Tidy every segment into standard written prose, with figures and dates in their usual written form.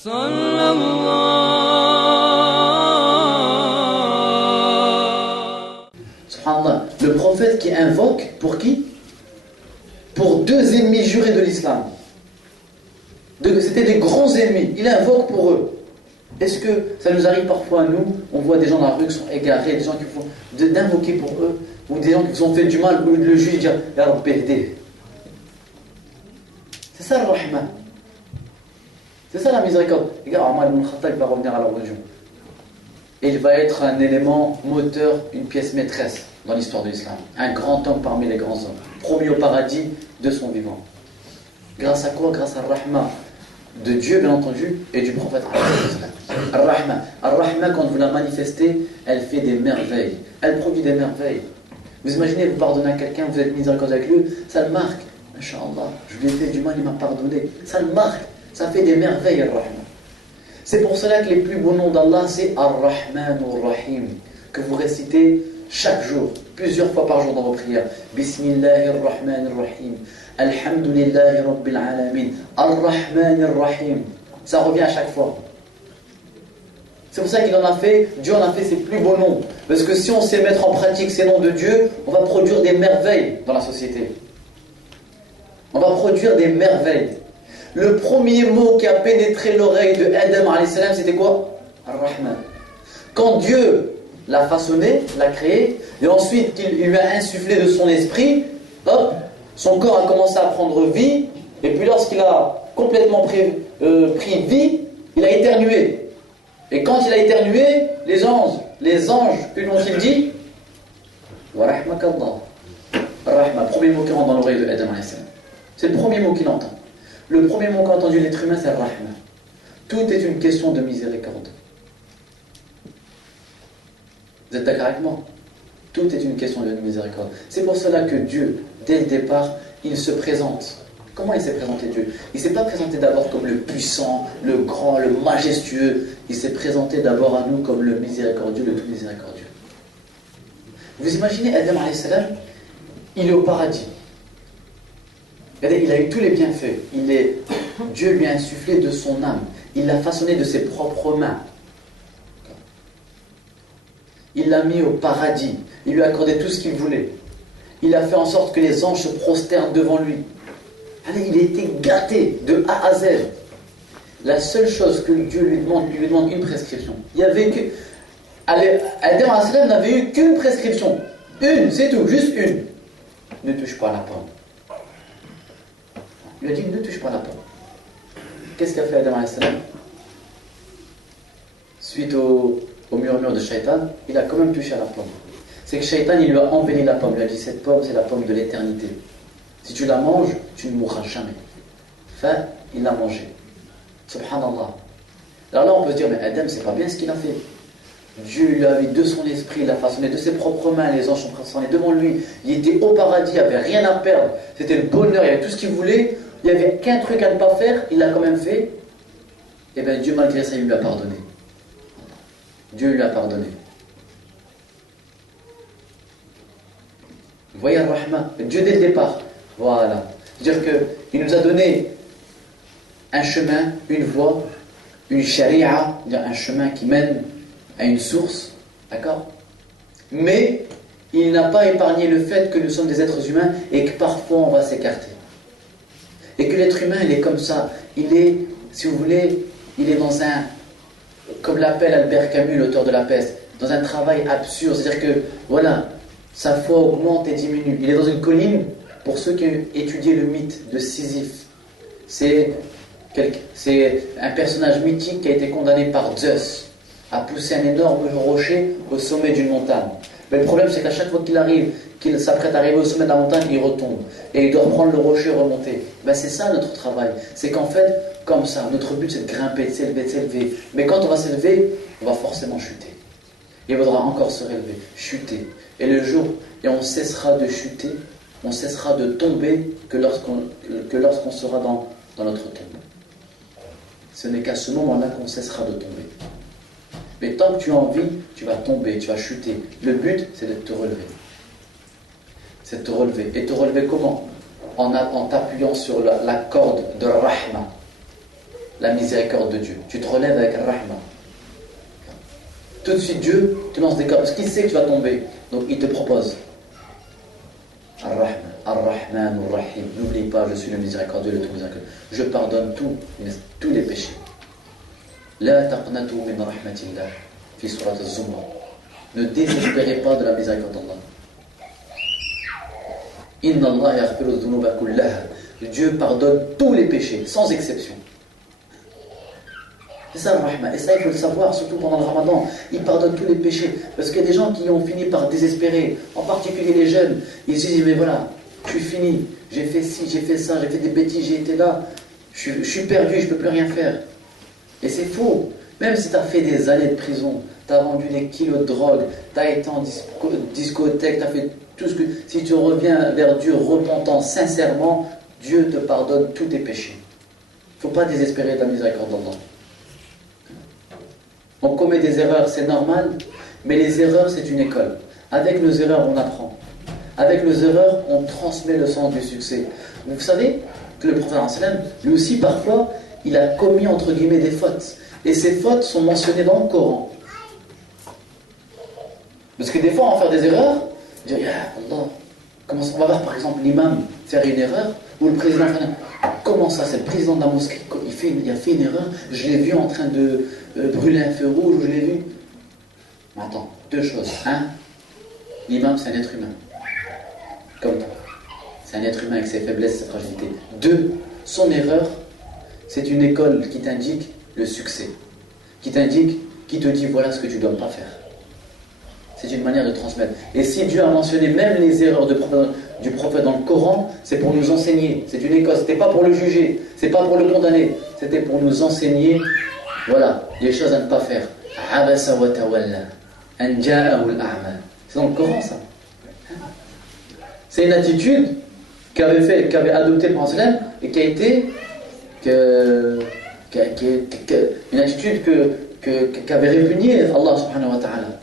Subhanallah, le prophète qui invoque, pour qui? Pour deux ennemis jurés de l'islam. C'était des grands ennemis, il invoque pour eux. Est-ce que ça nous arrive parfois à nous, on voit des gens dans la rue qui sont égarés, des gens qui font d'invoquer pour eux, ou des gens qui ont fait du mal, ou le juge dire Ya Rabbi Hdi. C'est ça le rahma. C'est ça la miséricorde. Regarde, Omar ibn Khattab va revenir à la religion. Et il va être un élément moteur, une pièce maîtresse dans l'histoire de l'islam. Un grand homme parmi les grands hommes. Promis au paradis de son vivant. Grâce à quoi? Grâce à Rahma de Dieu, bien entendu, et du prophète. Ar-Rahma. Ar-Rahma, quand vous la manifestez, elle fait des merveilles. Elle produit des merveilles. Vous imaginez, vous pardonnez à quelqu'un, vous êtes miséricordieux avec lui, ça le marque. Inch'Allah, je lui ai fait du mal, il m'a pardonné. Ça le marque. Ça fait des merveilles, Ar-Rahman. C'est pour cela que les plus beaux noms d'Allah, c'est Ar-Rahman Ar-Rahim, que vous récitez chaque jour, plusieurs fois par jour dans vos prières. Bismillahir-Rahman-Ar-Rahim. Alhamdulillahi Rabbil Alamin. Ar-Rahman-Ar-Rahim. Ça revient à chaque fois. C'est pour ça qu'il en a fait, Dieu en a fait ses plus beaux noms. Parce que si on sait mettre en pratique ces noms de Dieu, on va produire des merveilles dans la société. On va produire des merveilles. Le premier mot qui a pénétré l'oreille de Adam alayhi salam, c'était quoi? Ar-Rahman. Quand Dieu l'a façonné, l'a créé, et ensuite qu'il lui a insufflé de son esprit, hop, son corps a commencé à prendre vie, et puis lorsqu'il a complètement pris vie, il a éternué. Et quand il a éternué, les anges, que lui ont-ils dit? Wa rahmakallah. Rahma, premier mot qui rentre dans l'oreille de Adam alayhi salam. C'est le premier mot qu'il entend. Le premier mot qu'a entendu l'être humain, c'est Rahma. Tout est une question de miséricorde. Vous êtes d'accord avec moi? Tout est une question de miséricorde. C'est pour cela que Dieu, dès le départ, il se présente. Comment il s'est présenté Dieu? Il ne s'est pas présenté d'abord comme le puissant, le grand, le majestueux. Il s'est présenté d'abord à nous comme le miséricordieux, le tout miséricordieux. Vous imaginez Adam alayhi salam, il est au paradis. Il a eu tous les bienfaits. Dieu lui a insufflé de son âme. Il l'a façonné de ses propres mains. Il l'a mis au paradis. Il lui a accordé tout ce qu'il voulait. Il a fait en sorte que les anges se prosternent devant lui. Il a été gâté de A à Z. La seule chose que Dieu lui demande une prescription. Il y avait que Adam alayhi salam n'avait eu qu'une prescription. Une, c'est tout, juste une. Ne touche pas la pomme. Il a dit, ne touche pas la pomme. Qu'est-ce qu'a fait Adam alayhi salam? Suite au murmure de Shaitan, il a quand même touché à la pomme. C'est que Shaitan, il lui a embelli la pomme. Il a dit, cette pomme, c'est la pomme de l'éternité. Si tu la manges, tu ne mourras jamais. Enfin, il l'a mangée. Subhanallah. Alors là, on peut se dire, mais Adam, c'est pas bien ce qu'il a fait. Dieu lui a mis de son esprit, il l'a façonné de ses propres mains, les anges sont présents devant lui. Il était au paradis, il n'avait rien à perdre. C'était le bonheur, il avait tout ce qu'il voulait. Il n'y avait qu'un truc à ne pas faire, il l'a quand même fait. Et bien Dieu, malgré ça, il lui a pardonné. Dieu lui a pardonné. Vous voyez Ar-Rahman, Dieu dès le départ. Voilà. C'est-à-dire qu'il nous a donné un chemin, une voie, une sharia, un chemin qui mène à une source, d'accord? Mais il n'a pas épargné le fait que nous sommes des êtres humains et que parfois on va s'écarter. Et que l'être humain, il est comme ça. Il est, si vous voulez, il est dans un, comme l'appelle Albert Camus, l'auteur de La Peste, dans un travail absurde. C'est-à-dire que, voilà, sa foi augmente et diminue. Il est dans une colline, pour ceux qui ont étudié le mythe de Sisyphe. C'est un personnage mythique qui a été condamné par Zeus à pousser un énorme rocher au sommet d'une montagne. Mais le problème, c'est qu'à chaque fois qu'il s'apprête à arriver au sommet de la montagne, il retombe. Et il doit reprendre le rocher et remonter. C'est ça notre travail. C'est qu'en fait, comme ça, notre but c'est de grimper, de s'élever. Mais quand on va s'élever, on va forcément chuter. Il faudra encore se relever, chuter. Et le jour, et on cessera de chuter, on cessera de tomber que lorsqu'on sera dans notre tombe. Ce n'est qu'à ce moment-là qu'on cessera de tomber. Mais tant que tu es en vie, tu vas tomber, tu vas chuter. Le but, c'est de te relever. C'est de te relever. Et te relever comment? En t'appuyant sur la corde de Rahma. la miséricorde de Dieu. Tu te relèves avec Rahma. Tout de suite, Dieu te lance des cas, parce qu'il sait que tu vas tomber. Donc il te propose. Ar-Rahman, Ar-Rahman, Ar-Rahim. N'oublie pas, je suis le miséricordieux, le tout miséricordieux. Je pardonne tous les péchés. La taqnatu min rahmatillah. Fi surat az-Zumar. Ne désespérez pas de la miséricorde d'Allah. Inna Allah yaghfiru dhunuba kullaha. Dieu pardonne tous les péchés, sans exception. C'est ça le Rahman. Et ça, il faut le savoir, surtout pendant le Ramadan. Il pardonne tous les péchés. Parce qu'il y a des gens qui ont fini par désespérer, en particulier les jeunes. Ils se disent, mais voilà, je suis fini. J'ai fait ci, j'ai fait ça, j'ai fait des bêtises, j'ai été là. Je suis perdu, je ne peux plus rien faire. Et c'est faux. Même si tu as fait des années de prison, tu as vendu des kilos de drogue, tu as été en discothèque, tu as fait tout ce que... Si tu reviens vers Dieu repentant sincèrement, Dieu te pardonne tous tes péchés. Il ne faut pas désespérer de la miséricorde d'Allah. On commet des erreurs, c'est normal, mais les erreurs, c'est une école. Avec nos erreurs, on apprend. Avec nos erreurs, on transmet le sens du succès. Vous savez que le prophète, lui aussi, parfois, il a commis, entre guillemets, des fautes. Et ces fautes sont mentionnées dans le Coran. Parce que des fois, on va faire des erreurs, on dit, ah, Allah, on va voir, par exemple, l'imam faire une erreur, ou le président faire une erreur. Comment ça, c'est le président de la mosquée, il a fait une erreur, je l'ai vu en train de brûler un feu rouge, je l'ai vu. Mais attends, deux choses. Un, l'imam, c'est un être humain. Comme toi. C'est un être humain avec ses faiblesses, ses fragilités. Deux, son erreur, c'est une école qui t'indique le succès. Qui t'indique, qui te dit voilà ce que tu ne dois pas faire. C'est une manière de transmettre. Et si Dieu a mentionné même les erreurs du prophète dans le Coran, c'est pour nous enseigner. C'est une école. C'était pas pour le juger. C'est pas pour le condamner. C'était pour nous enseigner, voilà, les choses à ne pas faire. Abasa wa tawalla. An ja'ahu al-a'ma. C'est dans le Coran, ça. C'est une attitude qu'avait adopté le prophète et qui a été une attitude qu'avait répugné Allah subhanahu wa ta'ala.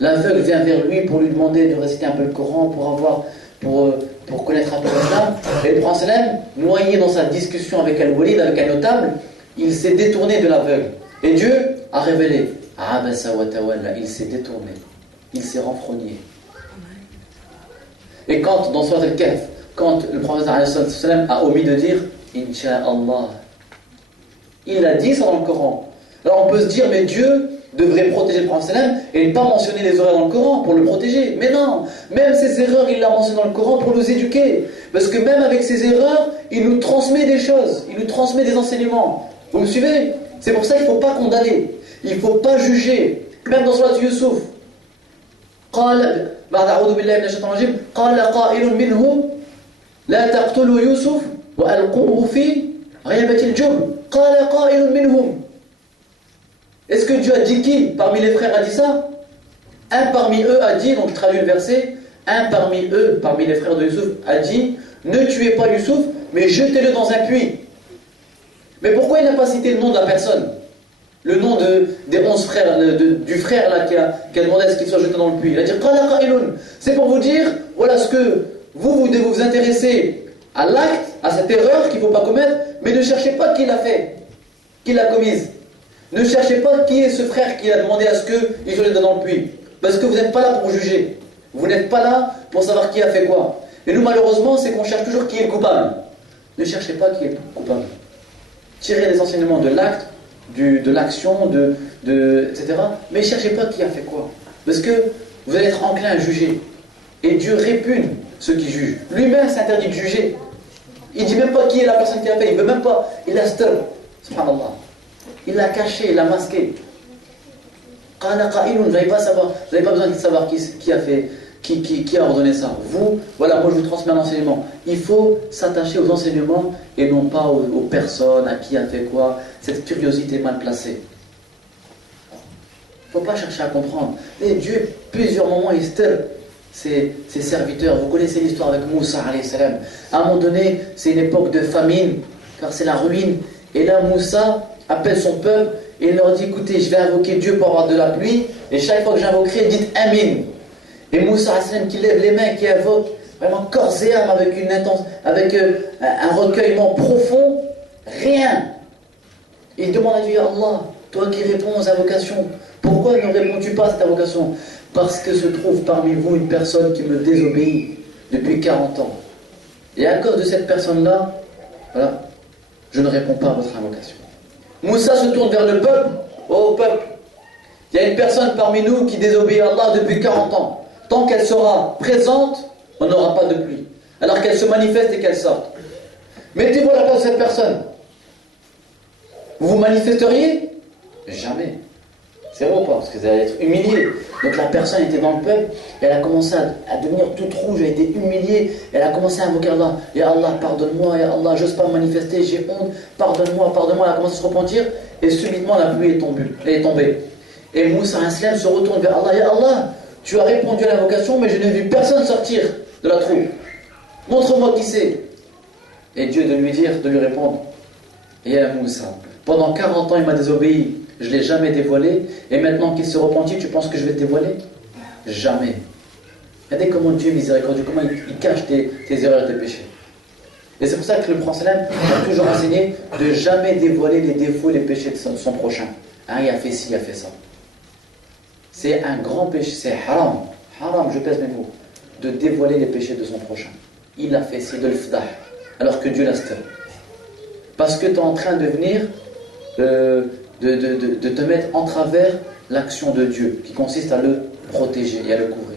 L'aveugle vient vers lui pour lui demander de réciter un peu le Coran pour connaître un peu l'islam. Et le prophète, noyé dans sa discussion avec Al-Walid, avec un notable, il s'est détourné de l'aveugle. Et Dieu a révélé. Abasa wa tawalla, il s'est détourné. Il s'est renfrogné. Et quand, dans Surat Al-Kahf, quand le prophète a omis de dire Inch'Allah, il a dit ça dans le Coran. Alors on peut se dire, mais Dieu devrait protéger le prophète et ne pas mentionner les erreurs dans le Coran pour le protéger. Mais non, même ces erreurs, il l'a mentionné dans le Coran pour nous éduquer. Parce que même avec ces erreurs, il nous transmet des choses, il nous transmet des enseignements. Vous me suivez? C'est pour ça qu'il ne faut pas condamner, il ne faut pas juger. Même dans Surat Yusuf, قال بعد أعوذ بالله من الشيطان الرجيم قال قائل منهم لا تقتلوا يوسف وألقوه في غيابة الجب قال قائل منهم. Est-ce que Dieu a dit qui parmi les frères a dit ça? Un parmi eux a dit, donc je traduis le verset, un parmi eux, parmi les frères de Youssouf, a dit ne tuez pas Youssouf, mais jetez-le dans un puits. Mais pourquoi il n'a pas cité le nom de la personne? Le nom des 11 frères, du frère là qui a demandé à ce qu'il soit jeté dans le puits. Il a dit qala qailun. C'est pour vous dire, voilà ce que vous devez vous intéresser à l'acte, à cette erreur qu'il ne faut pas commettre, mais ne cherchez pas qui l'a fait, qui l'a commise. Ne cherchez pas qui est ce frère qui a demandé à ce qu'il soit jeté dans le puits. Parce que vous n'êtes pas là pour juger. Vous n'êtes pas là pour savoir qui a fait quoi. Et nous, malheureusement, c'est qu'on cherche toujours qui est le coupable. Ne cherchez pas qui est le coupable. Tirez les enseignements de l'acte, de l'action, etc. Mais ne cherchez pas qui a fait quoi. Parce que vous allez être enclin à juger. Et Dieu répugne ceux qui jugent. Lui-même s'interdit de juger. Il ne dit même pas qui est la personne qui a fait. Il ne veut même pas. Il a star. Subhanallah. Il l'a caché, il l'a masqué. Vous n'avez pas besoin de savoir qui a fait, qui a ordonné ça. Vous, voilà, moi je vous transmets un enseignement. Il faut s'attacher aux enseignements et non pas aux personnes, à qui a fait quoi. Cette curiosité mal placée. Il ne faut pas chercher à comprendre. Et Dieu, plusieurs moments, il stir ses serviteurs. Vous connaissez l'histoire avec Moussa, alayhi salam. À un moment donné, c'est une époque de famine, car c'est la ruine. Et là, Moussa appelle son peuple et il leur dit écoutez, je vais invoquer Dieu pour avoir de la pluie, et chaque fois que j'invoquerai, dites Amin. Et Moussa qui lève les mains, qui invoque vraiment corps et âme avec un recueillement profond, rien Il demande à Dieu, Ya Allah, toi qui réponds aux invocations, pourquoi ne réponds-tu pas à cette invocation? Parce que se trouve parmi vous une personne qui me désobéit depuis 40 ans. Et à cause de cette personne-là, voilà, je ne réponds pas à votre invocation. Moussa se tourne vers le peuple. Oh peuple, il y a une personne parmi nous qui désobéit à Allah depuis 40 ans. Tant qu'elle sera présente, on n'aura pas de pluie. Alors qu'elle se manifeste et qu'elle sorte. Mettez-vous à la place de cette personne. Vous vous manifesteriez? Jamais. C'est bon, parce que vous allez être humilié. Donc la personne était dans le peuple, et elle a commencé à devenir toute rouge, elle a été humiliée, elle a commencé à invoquer Allah. Ya Allah, pardonne-moi, Ya Allah, j'ose pas me manifester, j'ai honte, pardonne-moi, pardonne-moi. Elle a commencé à se repentir, et subitement la pluie est tombée. Et Moussa se retourne vers Allah. Ya Allah, tu as répondu à l'invocation, mais je n'ai vu personne sortir de la troupe. Montre-moi qui c'est. Et Dieu de lui répondre, Ya Moussa, pendant 40 ans il m'a désobéi. Je ne l'ai jamais dévoilé, et maintenant qu'il se repentit, tu penses que je vais te dévoiler? Jamais. Regardez comment Dieu est miséricordieux, comment il cache tes erreurs et tes péchés. Et c'est pour ça que le Prophète a toujours enseigné de jamais dévoiler les défauts et les péchés de son prochain. Ah, il a fait ci, il a fait ça. C'est un grand péché, c'est haram. Haram, je pèse mes mots. De dévoiler les péchés de son prochain. Il a fait ci, de l'fdah, alors que Dieu l'a stoppé. Parce que tu es en train de venir de te mettre en travers l'action de Dieu, qui consiste à le protéger et à le couvrir.